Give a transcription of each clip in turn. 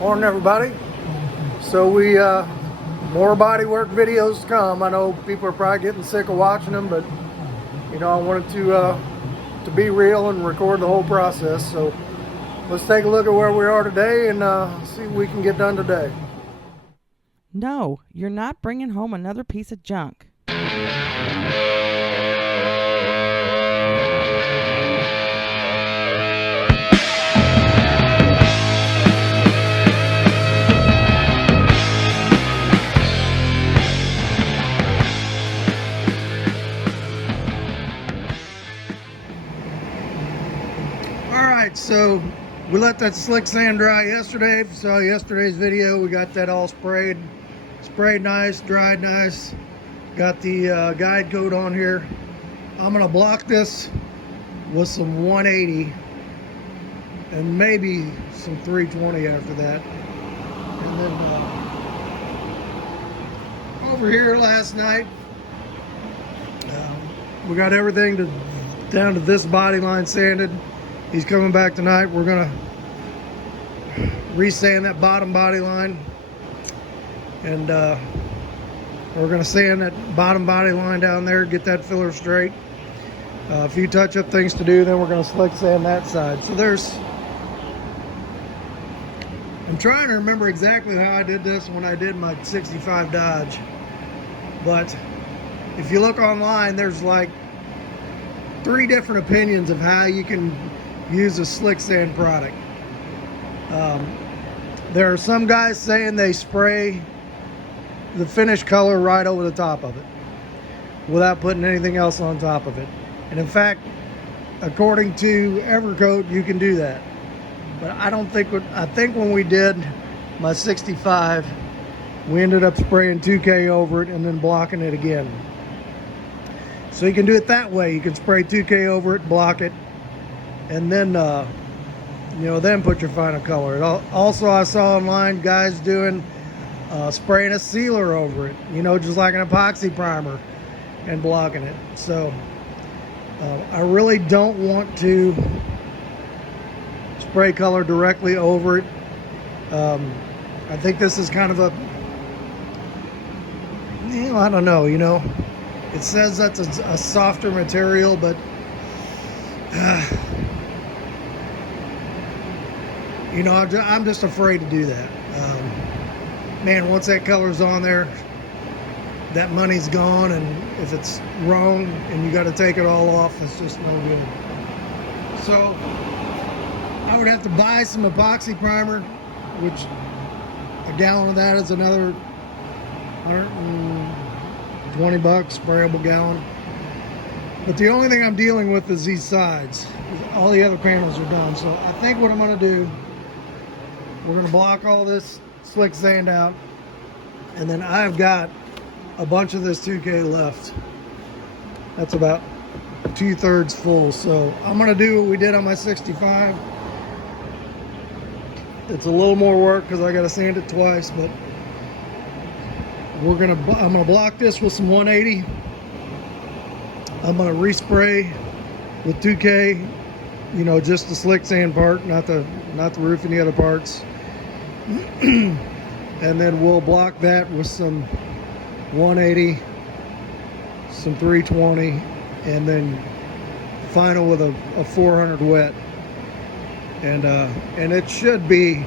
Morning, everybody. So more Bodywork videos to come. I know people are probably getting sick of watching them, but I wanted to be real and record the whole process. So let's take a look at where we are today and see what we can get done today. No, you're not bringing home another piece of junk. Alright, so we let that Slicksand dry yesterday. If you saw yesterday's video, we got that all sprayed nice, dried nice. Got the guide coat on here. I'm gonna block this with some 180 and maybe some 320 after that. And then over here last night, we got everything down to this body line sanded. He's coming back tonight. We're gonna resand that bottom body line, and we're gonna sand that bottom body line down there, get that filler straight. A few touch-up things to do, then we're gonna slick sand that side. So I'm trying to remember exactly how I did this when I did my 65 Dodge, but if you look online, there's like 3 different opinions of how you can use a Slicksand product. There are some guys saying they spray the finished color right over the top of it without putting anything else on top of it. And in fact, according to Evercoat, you can do that. But I think when we did my 65, we ended up spraying 2K over it and then blocking it again. So you can do it that way. You can spray 2K over it, block it, and then then put your final color. Also, I saw online guys doing spraying a sealer over it, just like an epoxy primer, and blocking it. So I really don't want to spray color directly over it. I think this is kind of I don't know, it says that's a softer material, but I'm just afraid to do that. Man, once that color's on there, that money's gone, and if it's wrong and you got to take it all off, it's just no good. So I would have to buy some epoxy primer, which a gallon of that is another $120 sprayable gallon. But the only thing I'm dealing with is these sides. All the other panels are done. So I think what I'm going to do, we're going to block all this Slicksand out, and then I've got a bunch of this 2K left. That's about 2/3 full. So I'm going to do what we did on my 65. It's a little more work because I got to sand it twice, but I'm gonna block this with some 180. I'm gonna respray with 2K, just the Slicksand part, not the roof and the other parts. And then we'll block that with some 180, some 320, and then final with a 400 wet. And it should be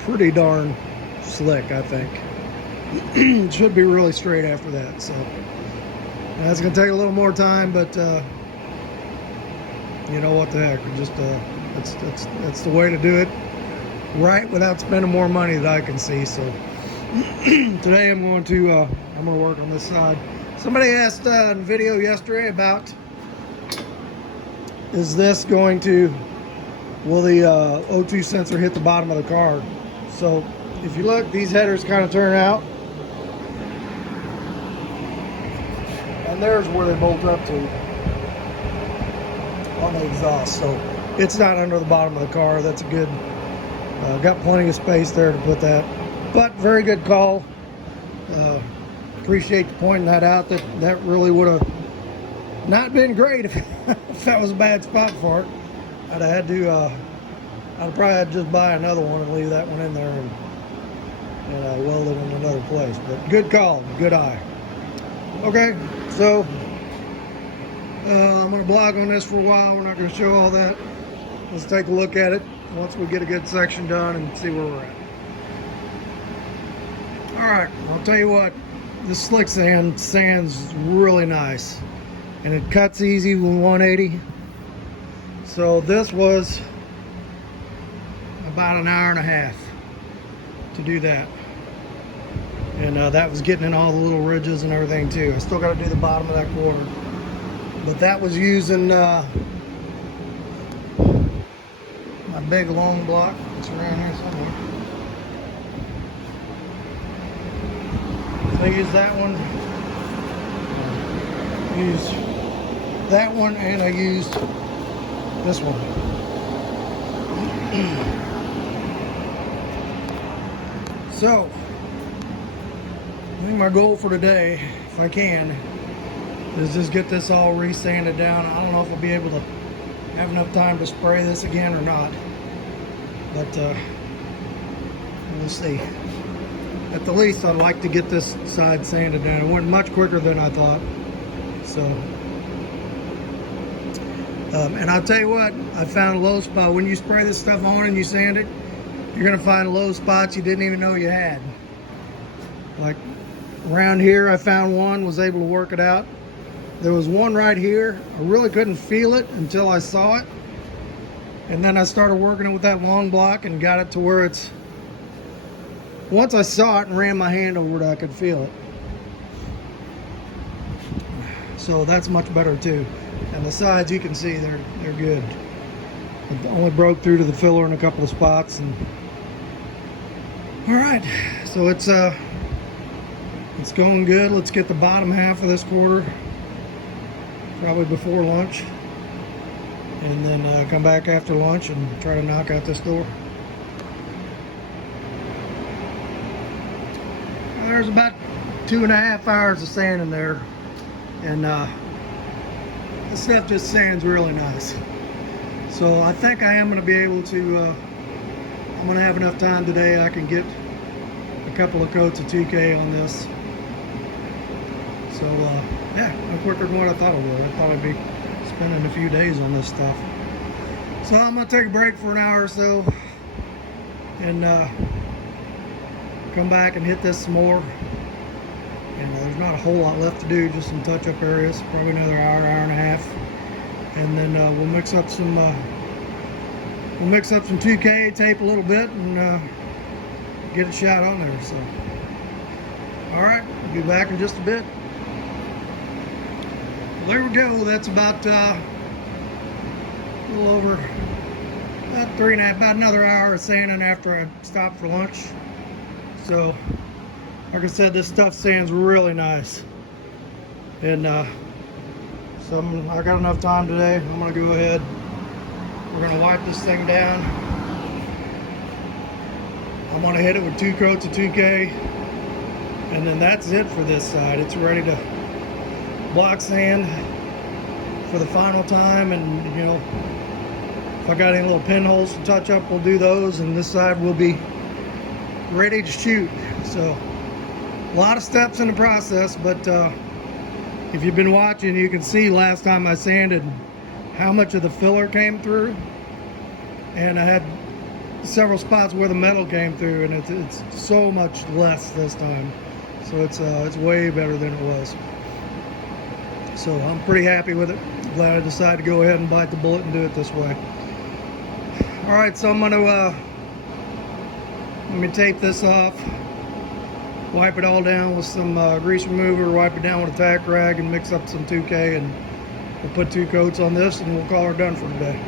pretty darn slick, I think. It should be really straight after that. So that's gonna take a little more time, but what the heck, that's the way to do it right without spending more money that I can see. So today I'm gonna work on this side. Somebody asked in a video yesterday about, will the O2 sensor hit the bottom of the car? So if you look, these headers kind of turn out, and there's where they bolt up to on the exhaust. So it's not under the bottom of the car. That's a good, got plenty of space there to put that. But very good call. Appreciate you pointing that out. That really would have not been great if that was a bad spot for it. I'd have I'll probably just buy another one and leave that one in there and weld it in another place. But good call, good eye. Okay, so I'm going to blog on this for a while. We're not going to show all that. Let's take a look at it once we get a good section done and see where we're at. Alright, I'll tell you what, this Slicksand sands really nice. And it cuts easy with 180. So this was about an hour and a half to do that. And that was getting in all the little ridges and everything too. I still got to do the bottom of that quarter. But that was using my big long block. It's around here somewhere. So I used that one. Used that one, and I used this one. So I think my goal for today, if I can, is just get this all resanded down. I don't know if I'll be able to have enough time to spray this again or not, but we'll see. At the least, I'd like to get this side sanded down. It went much quicker than I thought. So, and I'll tell you what, I found a low spot. When you spray this stuff on and you sand it, you're gonna find low spots you didn't even know you had. Like around here, I found one, was able to work it out. There was one right here. I really couldn't feel it until I saw it. And then I started working it with that long block and got it to where it's, once I saw it and ran my hand over it, I could feel it. So that's much better too. And the sides, you can see they're good. It only broke through to the filler in a couple of spots. And all right, so it's going good. Let's get the bottom half of this quarter probably before lunch, and then come back after lunch and try to knock out this door. There's about 2.5 hours of sanding there, and this stuff just sands really nice. So I think I am going to be able to, I'm going to have enough time today I can get a couple of coats of 2K on this. So yeah, no quicker than what I thought it would. I thought I'd be spending a few days on this stuff. So I'm going to take a break for an hour or so and come back and hit this some more. And there's not a whole lot left to do, just some touch-up areas, probably another hour, hour and a half. And then we'll mix up some 2K, tape a little bit, and get it shot on there. So, all right, we'll be back in just a bit. Well, there we go. That's about a little over about 3.5, about another hour of sanding after I stopped for lunch. So, like I said, this stuff sands really nice. And so I got enough time today. I'm gonna go ahead. We're gonna wipe this thing down. I'm gonna hit it with 2 coats of 2K, and then that's it for this side. It's ready to block sand for the final time. And you know, if I got any little pinholes to touch up, we'll do those, and this side will be ready to shoot. So a lot of steps in the process, but if you've been watching, you can see last time I sanded how much of the filler came through, and I had several spots where the metal came through, and it's so much less this time. So it's way better than it was. So I'm pretty happy with it. Glad I decided to go ahead and bite the bullet and do it this way. All right, so I'm gonna let me tape this off, wipe it all down with some grease remover, wipe it down with a tack rag, and mix up some 2K, and we'll put 2 coats on this, and we'll call her done for today.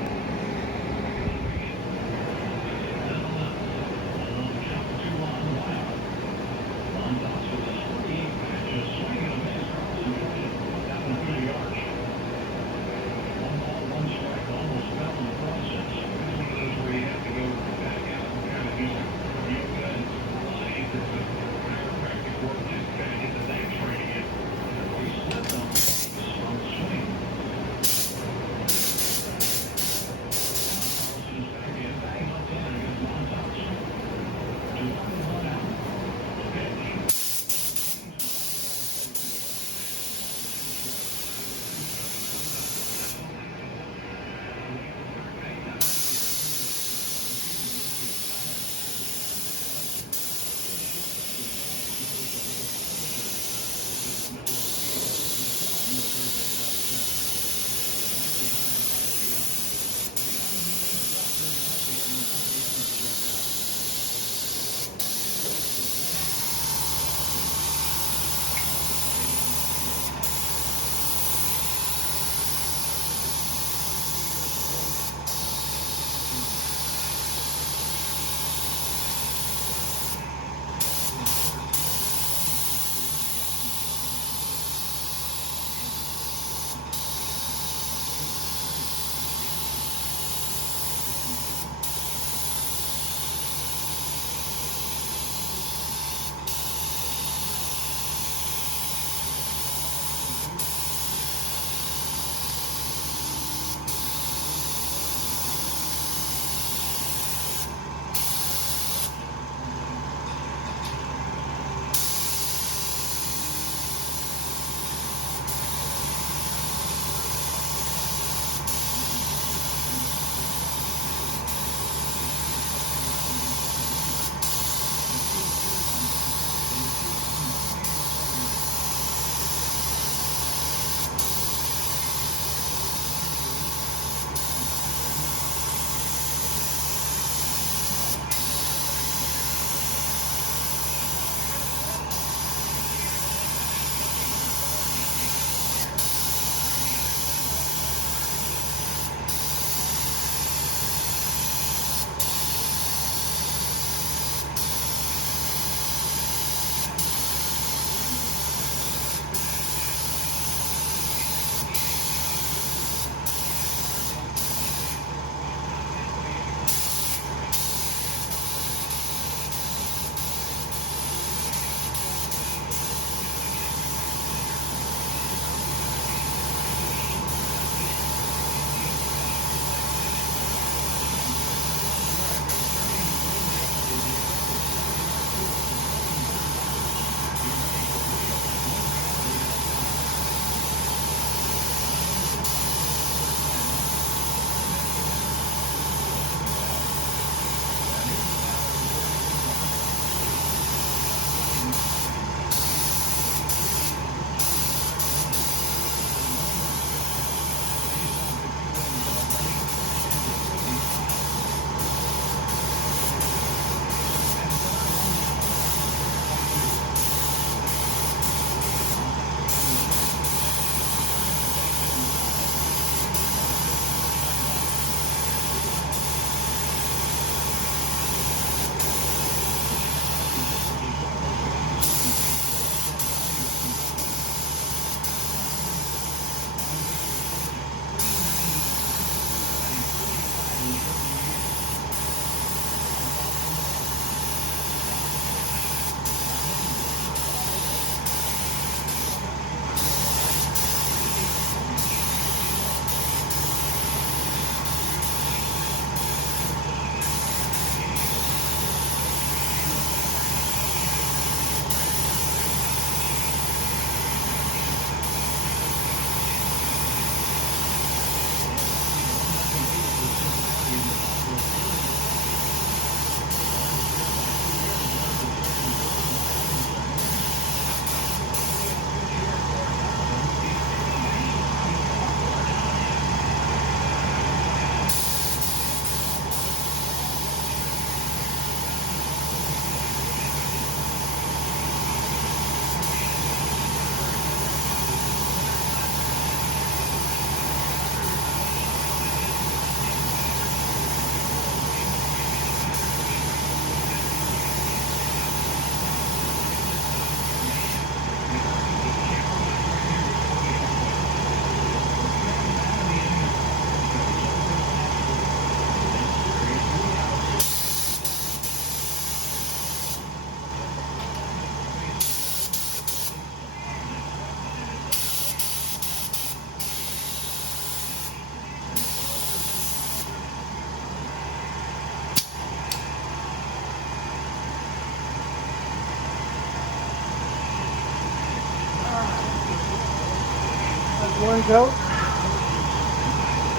one coat.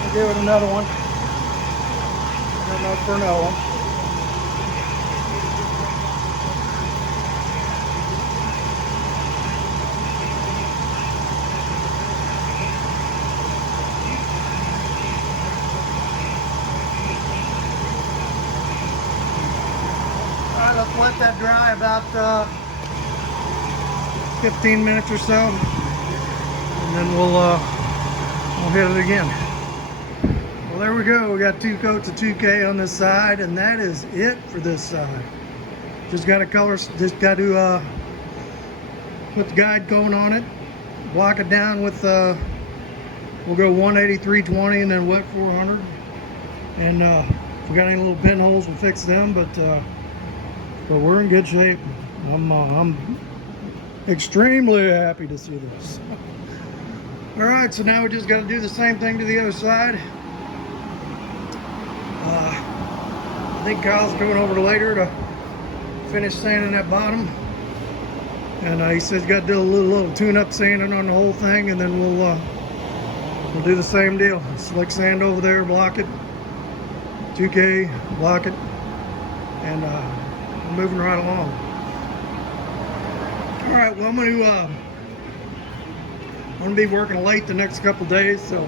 I'll give it another one. Enough for another one. Alright, let's let that dry about 15 minutes or so, and then we'll hit it again. Well, there we go. We got 2 coats of 2K on this side, and that is it for this side. Just got to put the guide coat on it, block it down with we'll go 180, 320, and then wet 400. And if we got any little pinholes, we'll fix them. But we're in good shape. I'm extremely happy to see this. All right, so now we just got to do the same thing to the other side. I think Kyle's coming over later to finish sanding that bottom, and he says he's got to do a little tune-up sanding on the whole thing, and then we'll do the same deal. Slicksand over there, block it. 2K, block it, and we're moving right along. All right, well, I'm going to be working late the next couple days, so,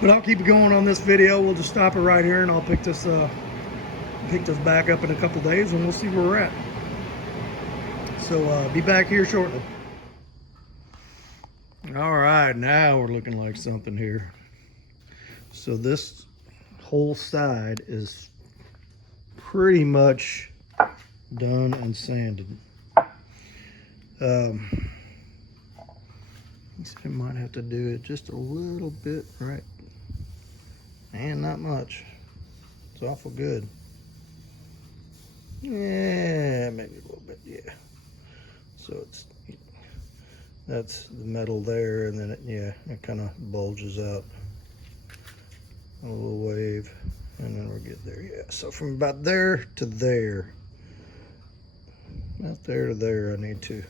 but I'll keep going on this video. We'll just stop it right here, and I'll pick this back up in a couple days, and we'll see where we're at. So be back here shortly. All right, now we're looking like something here. So this whole side is pretty much done and sanded. He said I might have to do it just a little bit, right? And not much. It's awful good. Yeah, maybe a little bit, yeah. So that's the metal there, and then it kind of bulges out a little wave, and then we'll get there. Yeah, so from about there to there, about there to there, I need to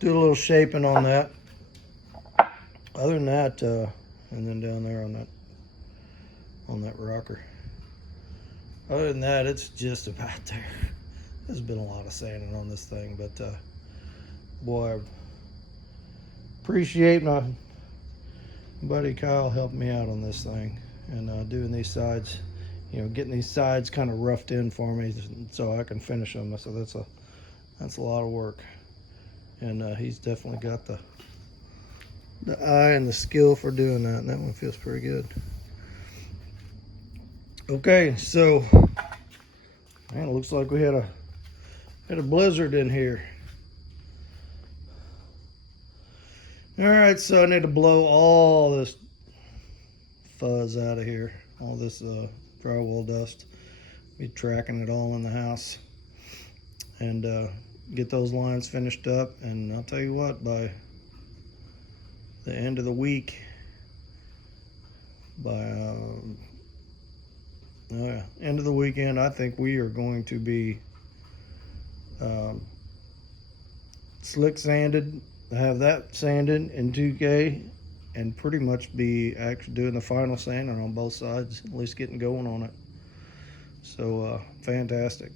do a little shaping on that. Other than that, and then down there on that rocker. Other than that, it's just about there. There's been a lot of sanding on this thing, but boy, I appreciate my buddy Kyle helping me out on this thing, and doing these sides, getting these sides kind of roughed in for me so I can finish them. So that's a lot of work, and he's definitely got the eye and the skill for doing that, and that one feels pretty good. Okay, so man, it looks like we had a blizzard in here. All right, so I need to blow all this fuzz out of here, all this drywall dust. Be tracking it all in the house, and get those lines finished up. And I'll tell you what, by the end of the week, end of the weekend, I think we are going to be slick sanded, have that sanded in 2K, and pretty much be actually doing the final sanding on both sides, at least getting going on it. So fantastic.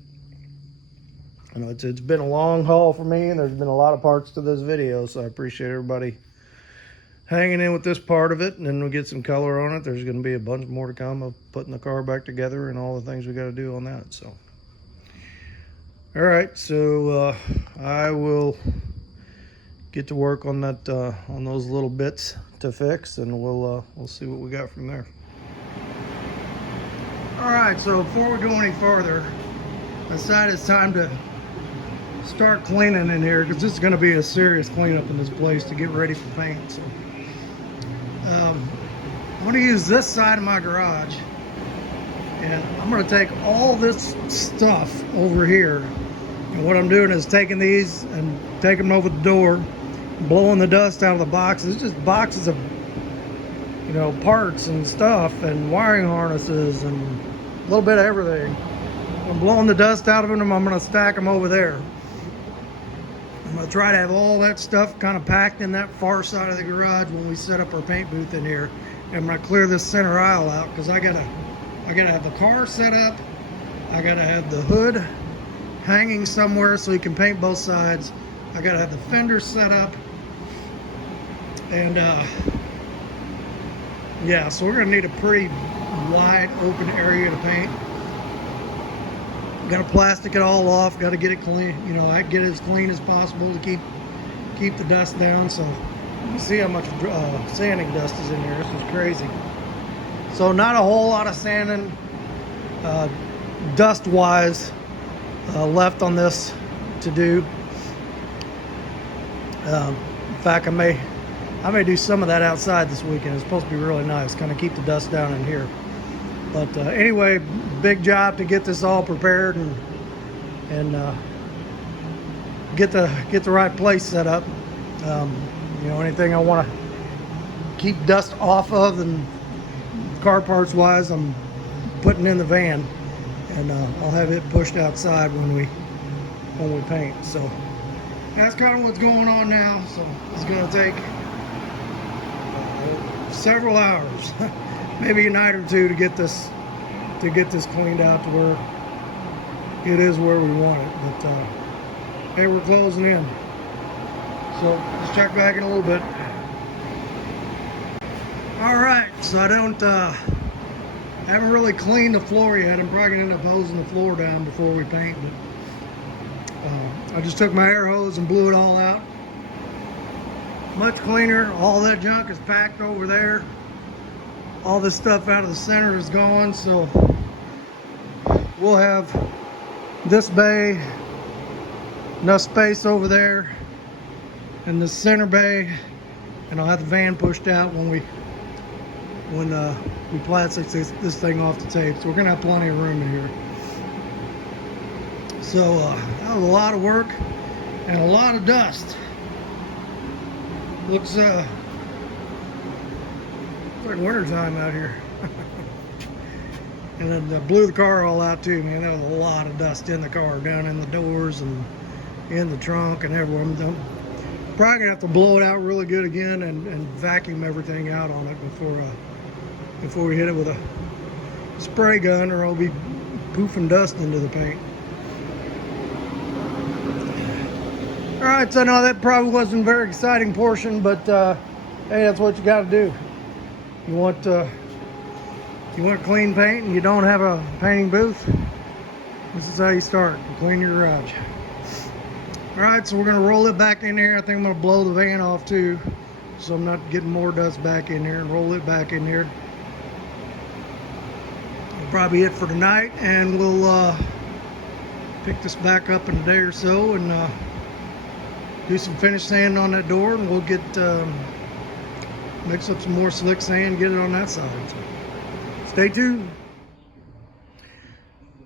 I know it's been a long haul for me, and there's been a lot of parts to this video, so I appreciate everybody hanging in with this part of it, and then we'll get some color on it. There's going to be a bunch more to come of putting the car back together and all the things we got to do on that. So all right, so I will get to work on that, on those little bits to fix, and we'll see what we got from there. All right, so before we go any further, I decided it's time to start cleaning in here, because this is going to be a serious cleanup in this place to get ready for paint. So I'm going to use this side of my garage, and I'm going to take all this stuff over here, and what I'm doing is taking these and taking them over the door, blowing the dust out of the boxes. It's just boxes of parts and stuff and wiring harnesses and a little bit of everything. I'm blowing the dust out of them, and I'm going to stack them over there. I'm gonna try to have all that stuff kind of packed in that far side of the garage when we set up our paint booth in here. And I'm gonna clear this center aisle out because I gotta have the car set up. I gotta have the hood hanging somewhere so you can paint both sides. I gotta have the fenders set up. And yeah, so we're gonna need a pretty wide open area to paint. Got to plastic it all off. Got to get it clean. You know, I get it as clean as possible to keep the dust down. So you see how much sanding dust is in here. This is crazy. So not a whole lot of sanding, dust-wise, left on this to do. In fact, I may do some of that outside this weekend. It's supposed to be really nice. Kind of keep the dust down in here. But anyway, big job to get this all prepared and get the right place set up. You know, anything I want to keep dust off of and car parts wise, I'm putting in the van, and I'll have it pushed outside when we paint. So that's kind of what's going on now. So it's going to take several hours. Maybe a night or two to get this cleaned out to where it is where we want it. But hey, we're closing in. So let's check back in a little bit. All right, so I haven't really cleaned the floor yet. I'm probably gonna end up hosing the floor down before we paint. But I just took my air hose and blew it all out. Much cleaner. All that junk is packed over there. All this stuff out of the center is gone, so we'll have this bay, enough space over there, and the center bay, and I'll have the van pushed out when we plastic this thing off the tape. So we're gonna have plenty of room in here. So that was a lot of work and a lot of dust. Looks like wintertime out here. And then blew the car all out too, man. There was a lot of dust in the car, down in the doors and in the trunk and everywhere. I'm probably gonna have to blow it out really good again and vacuum everything out on it before we hit it with a spray gun, or I'll be poofing dust into the paint. All right, so I know that probably wasn't a very exciting portion, but hey, that's what you got to do. You want clean paint and you don't have a painting booth, this is how you start. You clean your garage. All right, so we're gonna roll it back in here. I think I'm gonna blow the van off too, so I'm not getting more dust back in here, and roll it back in here. That'll probably be it for tonight, and we'll pick this back up in a day or so and do some finish sand on that door, and we'll get mix up some more slick sand, get it on that side. So stay tuned.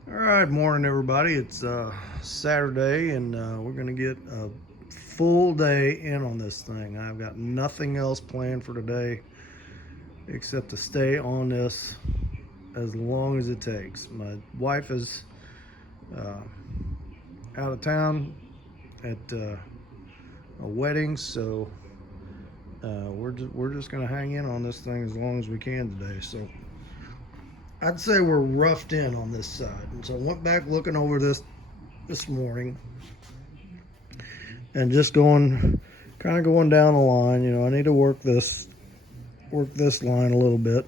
All right, morning everybody. It's Saturday, and we're gonna get a full day in on this thing. I've got nothing else planned for today except to stay on this as long as it takes. My wife is out of town at a wedding, so we're just gonna hang in on this thing as long as we can today. So I'd say we're roughed in on this side, and so I went back looking over this morning and just kind of going down the line. You know, I need to work this line a little bit,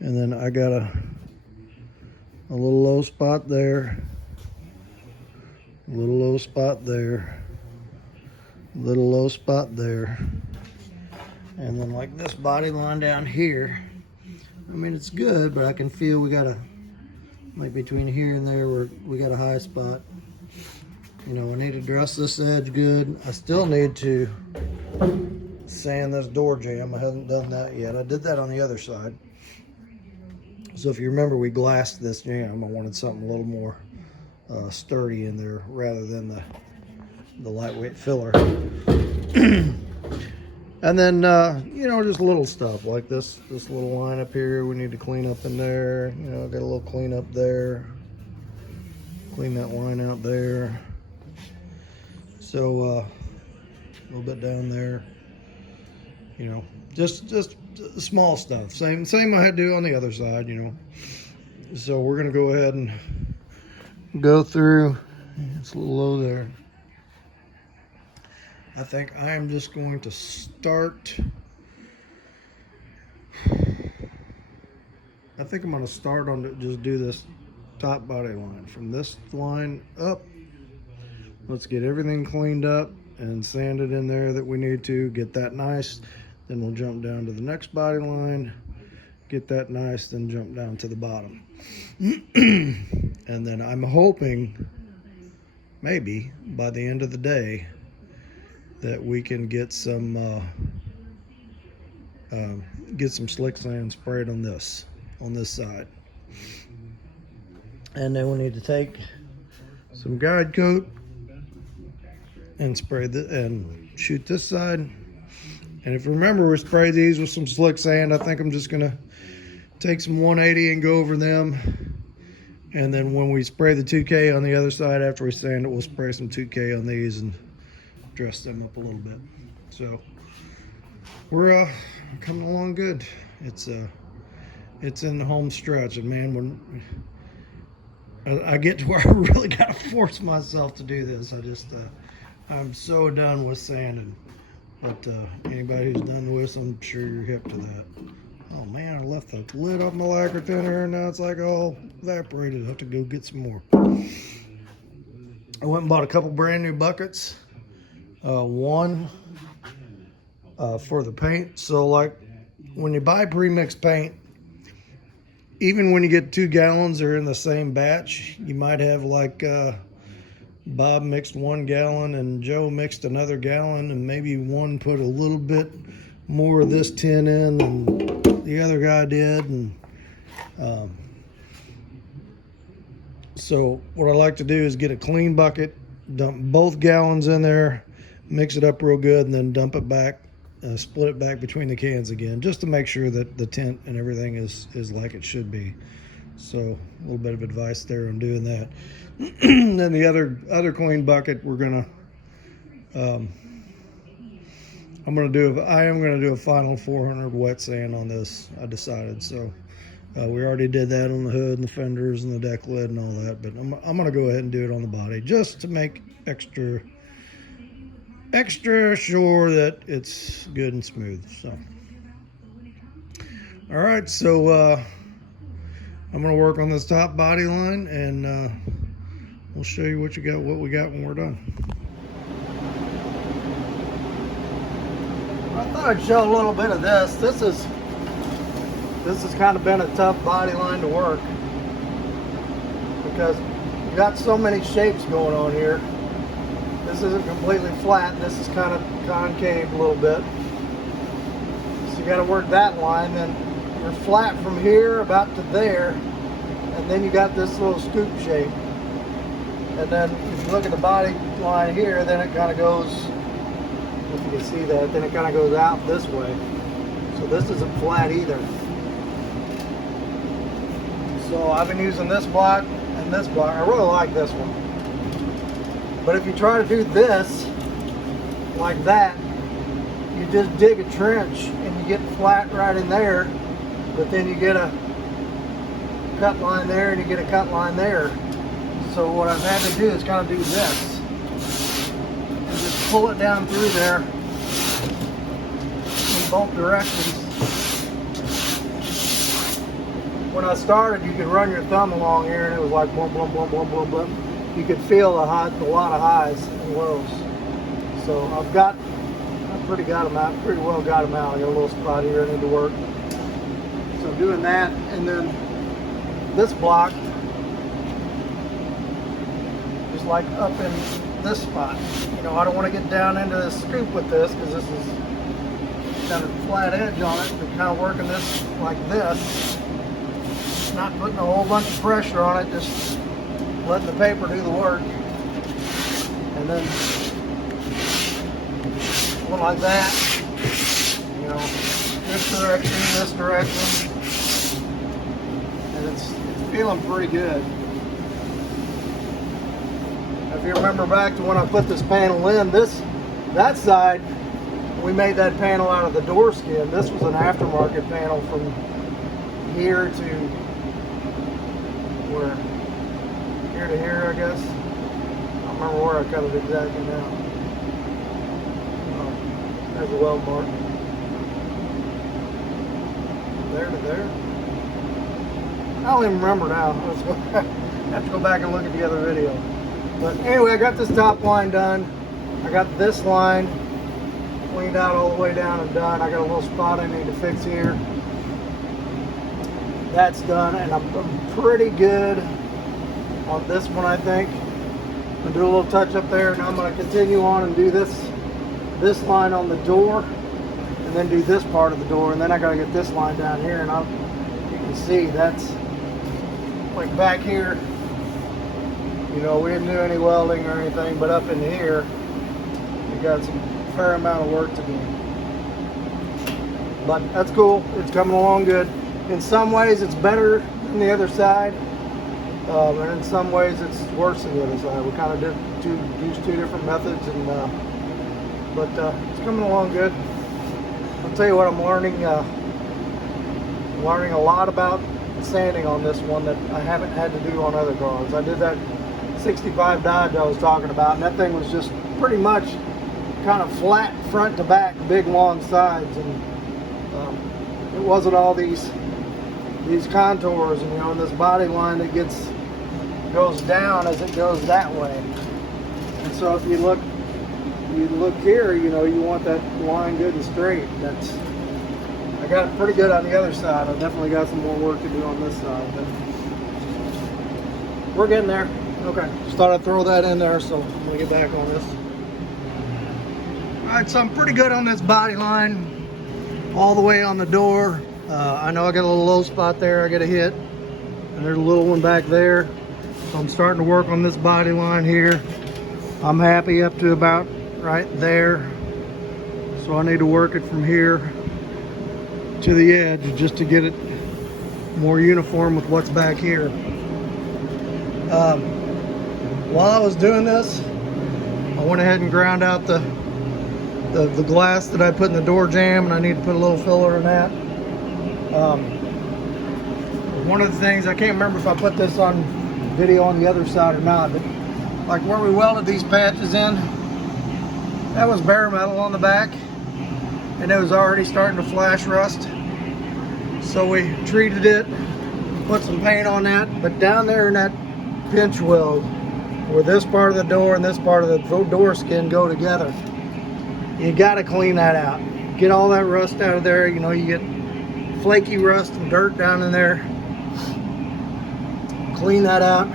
and then I got a little low spot there, a little low spot there, little low spot there, and then like this body line down here. I mean, it's good, but I can feel we got like between here and there where we got a high spot. You know, I need to dress this edge good. I still need to sand this door jamb. I haven't done that yet. I did that on the other side. So if you remember, we glassed this jamb. I wanted something a little more sturdy in there rather than the lightweight filler. And then you know, just little stuff like this little line up here we need to clean up in there. You know, got a little clean up there, clean that line out there. So a little bit down there, you know, just small stuff. Same I had to do on the other side, you know. So we're gonna go ahead and go through. It's a little low there. I think I am just going to start. I think I'm going to start on just do this top body line from this line up. Let's get everything cleaned up and sanded in there that we need to get that nice. Then we'll jump down to the next body line, get that nice, then jump down to the bottom. And then I'm hoping maybe by the end of the day that we can get some Slicksand sprayed on this side. And then we need to take some guide coat and spray and shoot this side. And if you remember, we sprayed these with some Slicksand. I think I'm just gonna take some 180 and go over them. And then when we spray the 2K on the other side after we sand it, we'll spray some 2K on these and dress them up a little bit. So we're coming along good. It's in the home stretch, and man, when I get to where I really gotta force myself to do this, I'm so done with sanding. But anybody who's done this, I'm sure you're hip to that. Oh man, I left the lid off my lacquer thinner and now it's like all evaporated. I have to go get some more. I went and bought a couple brand new buckets. One for the paint. So like when you buy pre-mixed paint, even when you get 2 gallons, they're in the same batch. You might have like Bob mixed 1 gallon and Joe mixed another gallon, and maybe one put a little bit more of this tin in than the other guy did. And so what I like to do is get a clean bucket, dump both gallons in there, mix it up real good, and then dump it back, split it back between the cans again, just to make sure that the tint and everything is like it should be. So a little bit of advice there on doing that. Then the other clean bucket, I am going to do a final 400 wet sand on this, I decided. So we already did that on the hood and the fenders and the deck lid and all that, but I'm going to go ahead and do it on the body just to make extra sure that it's good and smooth. So all right, so I'm going to work on this top body line, and we'll show you what we got when we're done. I thought I'd show a little bit of this. This has kind of been a tough body line to work because you got so many shapes going on here. This isn't completely flat. This is kind of concave a little bit. So you got to work that line. Then you're flat from here about to there, and then you got this little scoop shape. And then if you look at the body line here, then it kind of goes, if you can see that, then it kind of goes out this way. So this isn't flat either. So I've been using this block and this block. I really like this one. But if you try to do this like that, you just dig a trench and you get flat right in there, but then you get a cut line there and you get a cut line there. So what I've had to do is kind of do this and just pull it down through there in both directions. When I started, you could run your thumb along here and it was like boom, boom, boom, boom, boom, boom. You could feel a lot of highs and lows. So I pretty well got them out. I got a little spot here I need to work. So I'm doing that, and then this block, just like up in this spot. You know, I don't want to get down into the scoop with this because this is got a flat edge on it, but kind of working this like this, not putting a whole bunch of pressure on it, just letting the paper do the work. And then one like that, you know, this direction, and it's feeling pretty good. I've If you remember back to when I put this panel in, that side, we made that panel out of the door skin. This was an aftermarket panel from here to where? Here to here, I guess. I don't remember where I cut it exactly now. There's a weld mark. There to there. I don't even remember now. I have to go back and look at the other video. But anyway, I got this top line done. I got this line cleaned out all the way down and done. I got a little spot I need to fix here. That's done, and I'm pretty good on this one, I think. I'm gonna do a little touch up there, and I'm gonna continue on and do this line on the door, and then do this part of the door, and then I gotta get this line down here, and you can see that's like back here. You know, we didn't do any welding or anything, but up in here, we got some fair amount of work to do. But that's cool. It's coming along good. In some ways, it's better than the other side, and in some ways, it's worse than the other side. We kind of use two different methods, and but it's coming along good. I'll tell you what, I'm learning a lot about sanding on this one that I haven't had to do on other cars. I did that 65 Dodge I was talking about, and that thing was just pretty much kind of flat front to back, big long sides, and it wasn't all these contours, and you know, in this body line that goes down as it goes that way. And so if you look here, you know, you want that line good and straight. I got it pretty good on the other side. I've definitely got some more work to do on this side, but we're getting there. Okay, just thought I'd throw that in there, so I'm gonna get back on this. All right, so I'm pretty good on this body line all the way on the door. I know I got a little low spot there I gotta hit, and there's a little one back there. So I'm starting to work on this body line here. I'm happy up to about right there. So I need to work it from here to the edge just to get it more uniform with what's back here. While I was doing this, I went ahead and ground out the glass that I put in the door jamb, and I need to put a little filler in that. One of the things, I can't remember if I put this on video on the other side or not, but like where we welded these patches in, that was bare metal on the back, and it was already starting to flash rust. So we treated it, put some paint on that, but down there in that pinch weld, where this part of the door and this part of the door skin go together, you got to clean that out. Get all that rust out of there. You know, you get flaky rust and dirt down in there. Clean that out.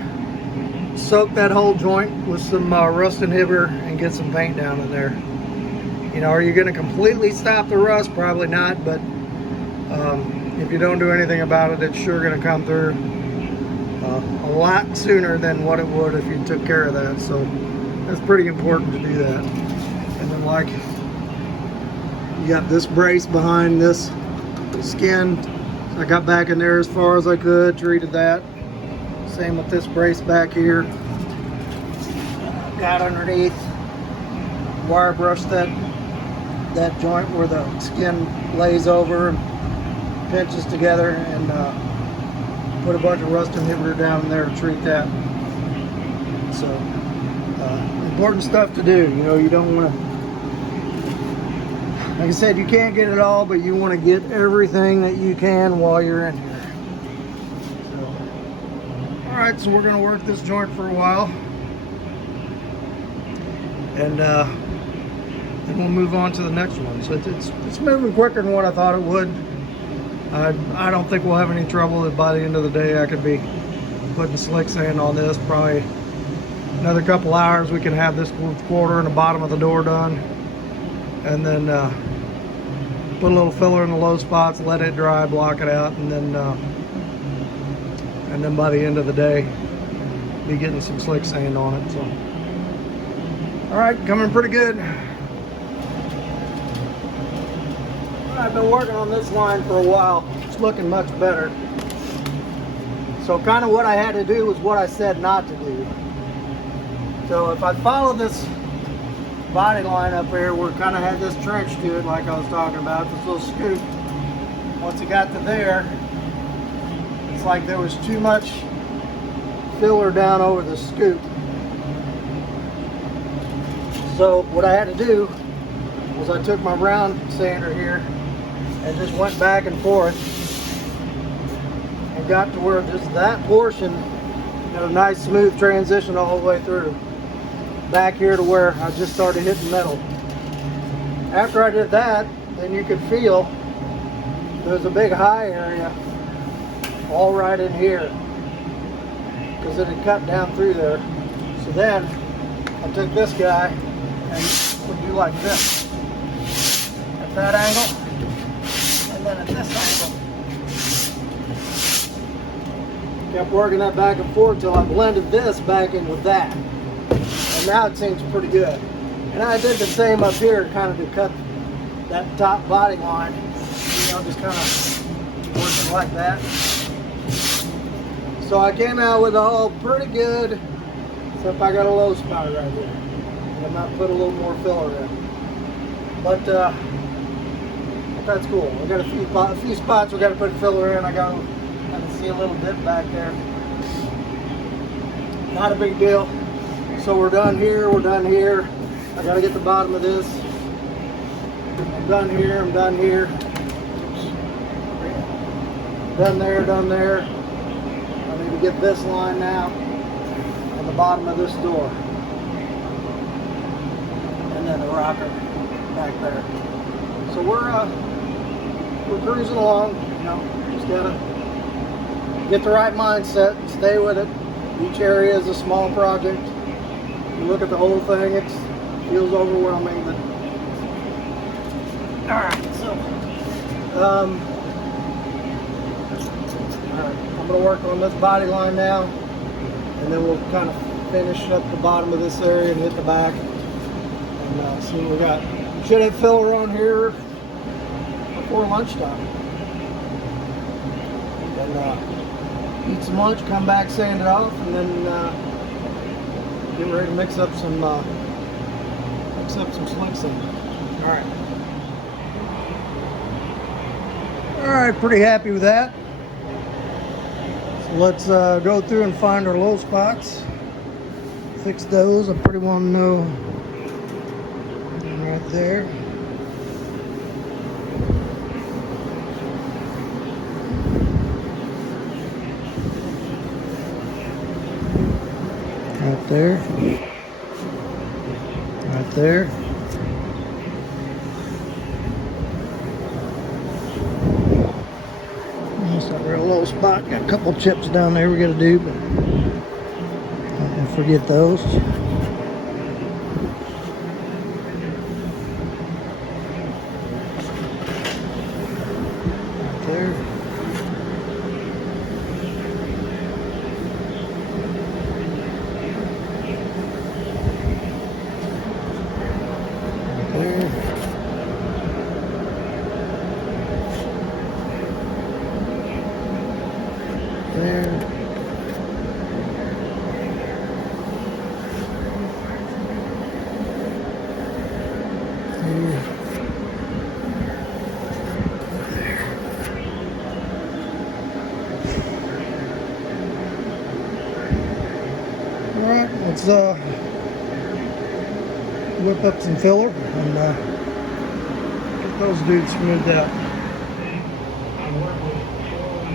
Soak that whole joint with some rust inhibitor and get some paint down in there. You know, are you going to completely stop the rust? Probably not, but if you don't do anything about it, it's sure going to come through a lot sooner than what it would if you took care of that. So that's pretty important to do that. And then, like, you got this brace behind this skin. I got back in there as far as I could, treated that. Same with this brace back here. Got underneath, wire brushed that joint where the skin lays over and pinches together, and put a bunch of rust inhibitor down there to treat that. So important stuff to do. You know, you don't want to, like I said, you can't get it all, but you want to get everything that you can while you're in here. So, all right, so we're going to work this joint for a while, and then we'll move on to the next one. So it's moving quicker than what I thought it would. I don't think we'll have any trouble. That by the end of the day I could be putting Slicksand on this. Probably another couple hours we can have this quarter and the bottom of the door done, and then put a little filler in the low spots, let it dry, block it out, and then by the end of the day be getting some Slicksand on it. So all right, coming pretty good. I've been working on this line for a while. It's looking much better. So kind of what I had to do was what I said not to do. So if I follow this body line up here, we're kind of had this trench to it, like I was talking about, this little scoop. Once it got to there, it's like there was too much filler down over the scoop. So what I had to do was I took my round sander here and just went back and forth and got to where just that portion had a nice smooth transition all the way through. Back here to where I just started hitting metal. After I did that, then you could feel there's a big high area all right in here because it had cut down through there. So then I took this guy and would do like this at that angle and then at this angle. Kept working that back and forth until I blended this back in with that. And now it seems pretty good. And I did the same up here, kind of to cut that top body line. You know, just kind of working like that. So I came out with a hole pretty good, except I got a low spot right here. And I might put a little more filler in. But that's cool. I got a few spots we got to put filler in. I got to see a little dip back there. Not a big deal. So we're done here, we're done here. I gotta get the bottom of this. I'm done here, I'm done here. Done there, done there. I need to get this line now on the bottom of this door. And then the rocker back there. So we're cruising along, you know, just gotta get the right mindset and stay with it. Each area is a small project. You look at the whole thing, it feels overwhelming. But all right, so all right, I'm going to work on this body line now, and then we'll kind of finish up the bottom of this area and hit the back, and see what we got. Should have filler on here before lunchtime. And eat some lunch, come back, sand it off, and then get ready to mix up some Slicksand. All right, pretty happy with that. So let's go through and find our low spots. Fix those. I pretty want to know right there. Right there. Right there. That's a real low spot. Got a couple chips down there we gotta do, but don't forget those. Right there. There. All right, let's whip up some filler and get those dudes smoothed out.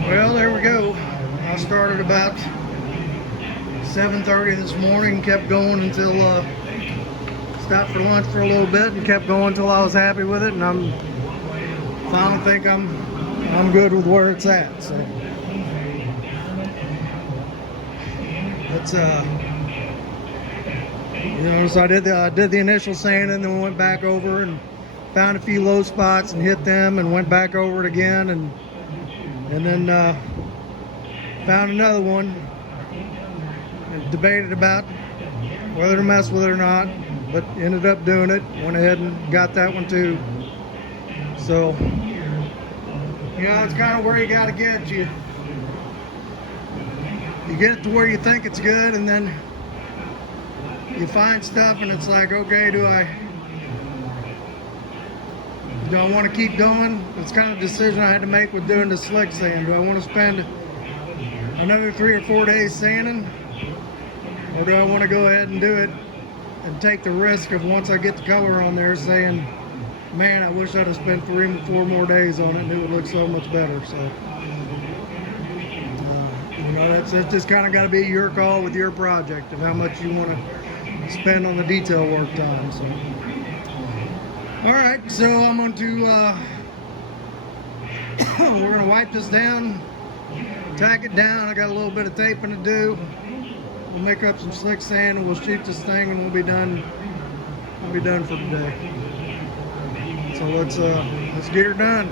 Well, there we go. I started about 7:30 this morning, kept going until stopped for lunch for a little bit and kept going until I was happy with it, and I'm finally think I'm good with where it's at. So it's you know, so I did the initial sanding, then went back over and found a few low spots and hit them, and went back over it again, and then found another one and debated about whether to mess with it or not, but ended up doing it. Went ahead and got that one too. So, you know, it's kind of where you got to get. You get it to where you think it's good, and then you find stuff and it's like, okay, do I want to keep going? It's kind of a decision I had to make with doing the Slicksand. Do I want to spend another 3 or 4 days sanding, or do I want to go ahead and do it and take the risk of, once I get the color on there, saying, man, I wish I'd have spent 3 or 4 more days on it and it would look so much better. So you know, it's just kind of got to be your call with your project of how much you want to spend on the detail work time. So all right, so I'm going to we're going to wipe this down, tack it down. I got a little bit of taping to do. We'll make up some Slicksand and we'll shoot this thing and we'll be done. We'll be done for today. So let's get her done.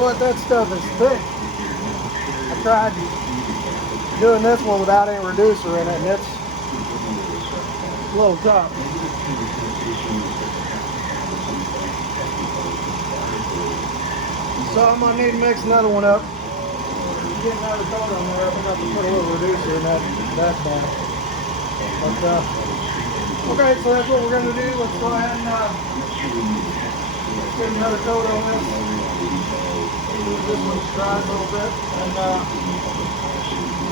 you what, that stuff is thick. I tried doing this one without any reducer in it, and it's a little tough. So I'm gonna need to mix another one up. Get another coat on there. I'm gonna have to put a little reducer in that bad. But okay, so that's what we're gonna do. Let's go ahead and get another coat on this. This one's dry a little bit, and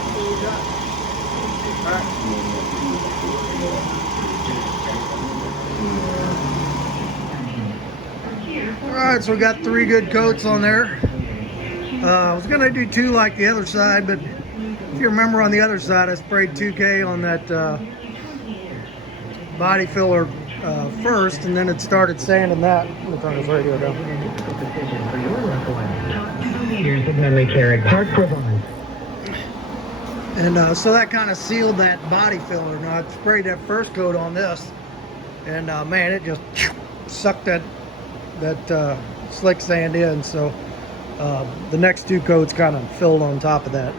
see what we got. All right, so we got 3 good coats on there. I was gonna do 2 like the other side, but if you remember on the other side, I sprayed 2K on that body filler first, and then it started sanding that. Let me turn this radio down. And so that kind of sealed that body filler. Now I sprayed that first coat on this, and man, it just sucked that Slicksand in. So the next 2 coats kind of filled on top of that.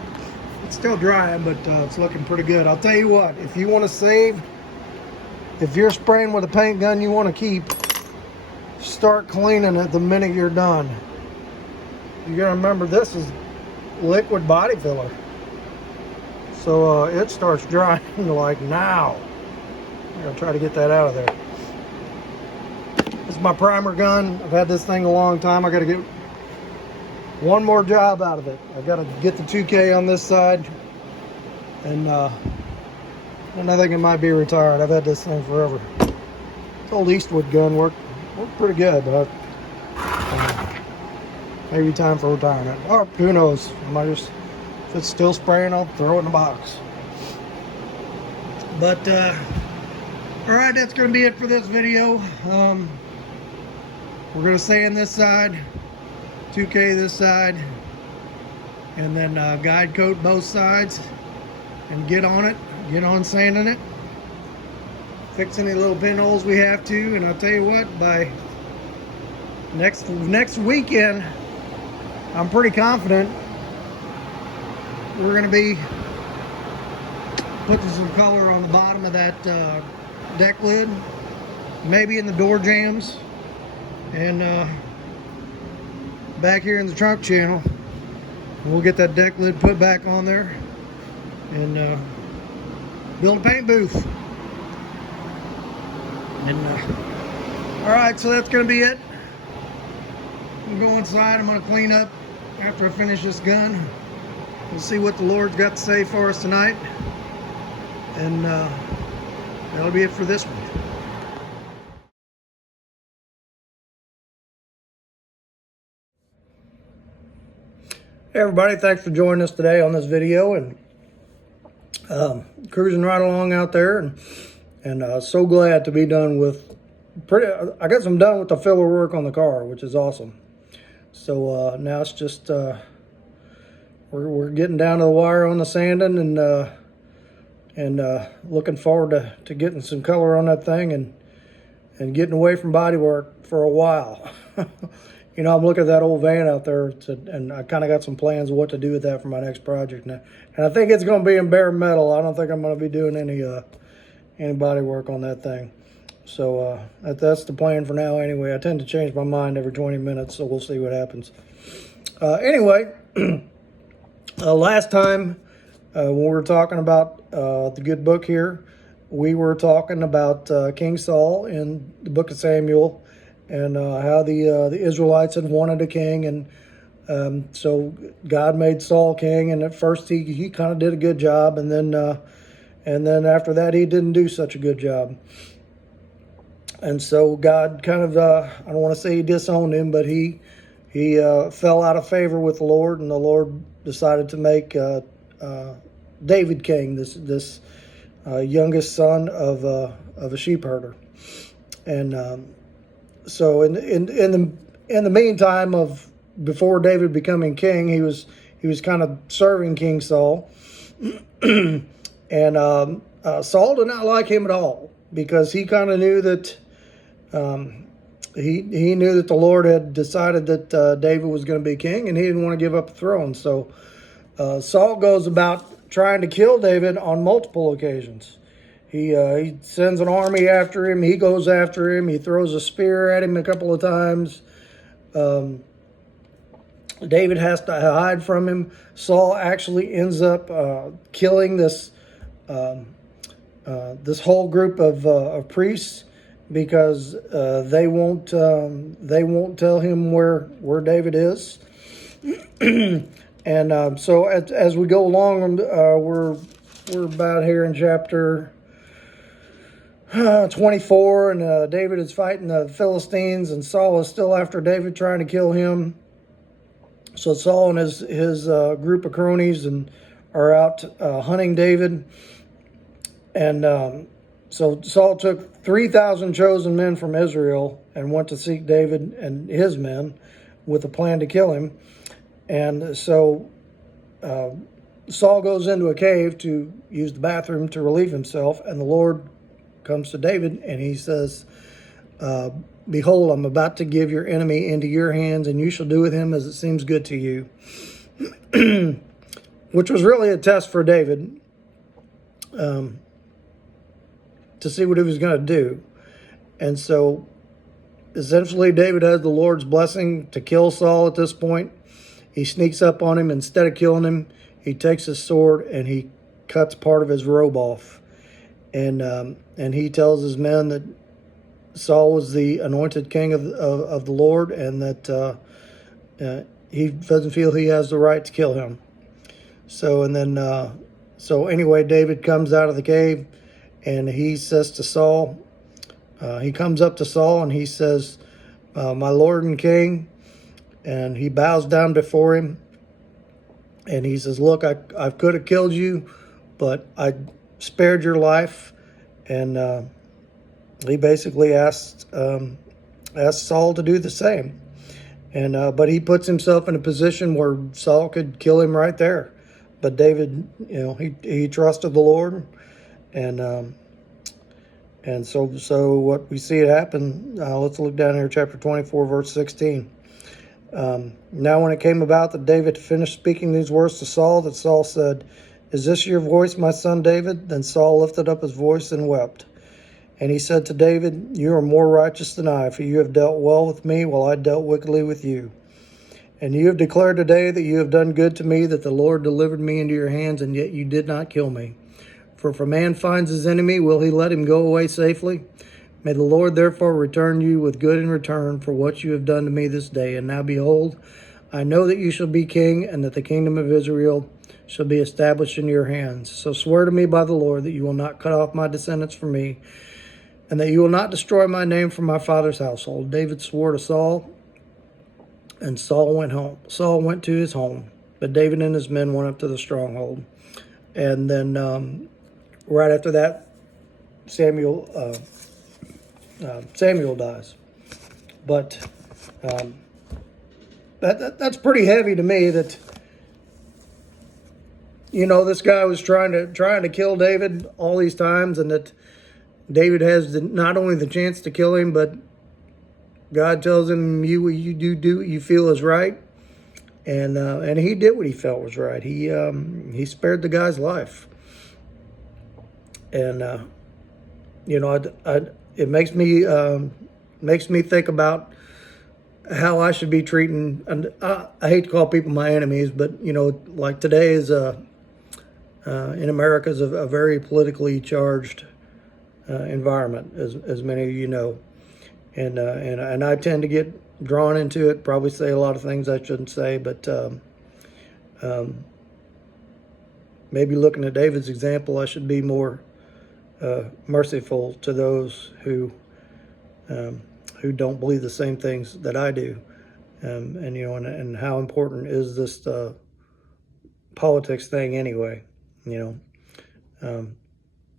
It's still drying, but it's looking pretty good. I'll tell you what, if you want to save, if you're spraying with a paint gun you want to keep, start cleaning it the minute you're done. You gotta remember, this is liquid body filler, so it starts drying like now. I'm gonna try to get that out of there. This is my primer gun. I've had this thing a long time. I gotta get one more job out of it. I gotta get the 2K on this side, and I think it might be retired. I've had this thing forever. This old Eastwood gun worked pretty good, but maybe time for retirement. Or who knows? I might just, if it's still spraying, I'll throw it in the box. But all right, that's gonna be it for this video. We're gonna sand this side, 2K this side, and then guide coat both sides, and get on it. Get on sanding it, fix any little pinholes we have to, and I'll tell you what, by next weekend, I'm pretty confident we're going to be putting some color on the bottom of that deck lid, maybe in the door jambs, and back here in the trunk channel. We'll get that deck lid put back on there, and build a paint booth. And all right, so that's gonna be it. I'm gonna go inside. I'm gonna clean up after I finish this gun. We'll see what the Lord's got to say for us tonight, and that'll be it for this one. Hey everybody, thanks for joining us today on this video, and cruising right along out there, and so glad to be done with I guess I'm done with the filler work on the car, which is awesome. So now it's just we're getting down to the wire on the sanding, and looking forward to getting some color on that thing, and getting away from Bodywork for a while. You know, I'm looking at that old van out there, and I kind of got some plans of what to do with that for my next project now. And I think it's going to be in bare metal. I don't think I'm going to be doing any body work on that thing. So that's the plan for now anyway. I tend to change my mind every 20 minutes, so we'll see what happens. Anyway, last time when we were talking about the good book here, we were talking about King Saul in the book of Samuel, and how the Israelites had wanted a king, and so God made Saul king, and at first he kind of did a good job, and then after that he didn't do such a good job. And so God kind of, I don't want to say he disowned him, but he fell out of favor with the Lord, and the Lord decided to make David king, this youngest son of a sheep herder. And so in the meantime of before David becoming king, he was kind of serving King Saul, and Saul did not like him at all, because he kind of knew that he knew that the Lord had decided that David was going to be king, and he didn't want to give up the throne. So Saul goes about trying to kill David on multiple occasions. He sends an army after him. He goes after him. He throws a spear at him a couple of times. David has to hide from him. Saul actually ends up killing this this whole group of priests because they won't tell him where David is. And so as we go along, we're about here in chapter 24, and David is fighting the Philistines, and Saul is still after David, trying to kill him. So Saul and his group of cronies are out hunting David, and so Saul took 3,000 chosen men from Israel and went to seek David and his men with a plan to kill him. And so Saul goes into a cave to use the bathroom to relieve himself, and the Lord comes to David and he says, behold, I'm about to give your enemy into your hands, and you shall do with him as it seems good to you. Which was really a test for David, to see what he was going to do. And so essentially David has the Lord's blessing to kill Saul at this point. He sneaks up on him. Instead of killing him, he takes his sword and he cuts part of his robe off. And he tells his men that Saul was the anointed king of the Lord, and that he doesn't feel he has the right to kill him. So anyway, David comes out of the cave, and he says to Saul, he comes up to Saul and he says, my Lord and King, and he bows down before him, and he says, look, I could have killed you, but I spared your life. And he basically asked Saul to do the same. And but he puts himself in a position where Saul could kill him right there. But David, he trusted the Lord, and so what we see it happen. Let's look down here, chapter 24, verse 16. Now when it came about that David finished speaking these words to Saul, that Saul said, is this your voice, my son David? Then Saul lifted up his voice and wept. And he said to David, you are more righteous than I, for you have dealt well with me, while I dealt wickedly with you. And you have declared today that you have done good to me, that the Lord delivered me into your hands, and yet you did not kill me. For if a man finds his enemy, will he let him go away safely? May the Lord therefore return you with good in return for what you have done to me this day. And now behold, I know that you shall be king, and that the kingdom of Israel shall be established in your hands. So swear to me by the Lord that you will not cut off my descendants from me, and that you will not destroy my name from my father's household. David swore to Saul, and Saul went home. Saul went to his home, but David and his men went up to the stronghold. And then right after that, Samuel dies. But that's pretty heavy to me. That this guy was trying to kill David all these times, and that David has not only the chance to kill him, but God tells him, you do what you feel is right, and he did what he felt was right. He spared the guy's life, and it makes me think about how I should be treating. And I hate to call people my enemies, but like today is in America is a very politically charged environment, as many of you know, and I tend to get drawn into it. Probably say a lot of things I shouldn't say, but maybe looking at David's example, I should be more merciful to those who don't believe the same things that I do, and how important is this politics thing anyway?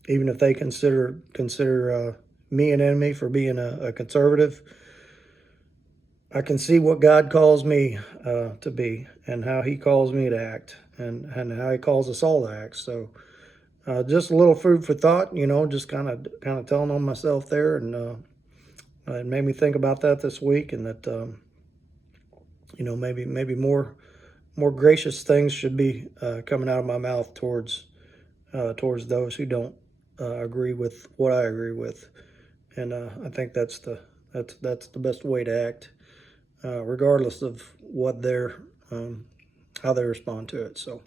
Even if they consider me an enemy for being a conservative, I can see what God calls me to be, and how he calls me to act, and how he calls us all to act. So just a little food for thought, just kind of telling on myself there, and it made me think about that this week, and that you know, maybe more gracious things should be coming out of my mouth towards those who don't agree with what I agree with. And I think that's the best way to act, regardless of what their how they respond to it. So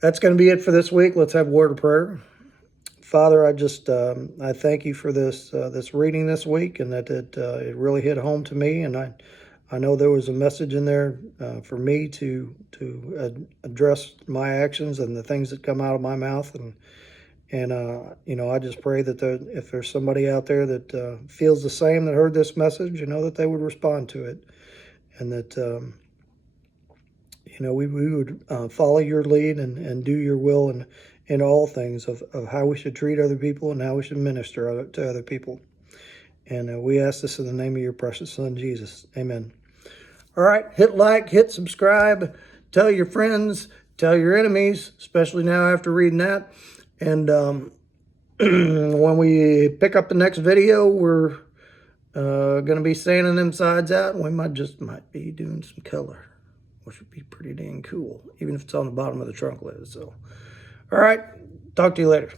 that's going to be it for this week. Let's have a word of prayer. Father, I just I thank you for this reading this week, and that it really hit home to me. And I know there was a message in there for me to address my actions and the things that come out of my mouth. And you know, I just pray that if there's somebody out there that feels the same, that heard this message, you know, that they would respond to it, and that you know, we would follow your lead and do your will in all things of how we should treat other people and how we should minister to other people. And we ask this in the name of your precious Son, Jesus. Amen. All right, hit like, hit subscribe, tell your friends, tell your enemies, especially now after reading that. And when we pick up the next video, we're going to be sanding them sides out. And we might be doing some color, which would be pretty dang cool, even if it's on the bottom of the trunk lid. So, all right, talk to you later.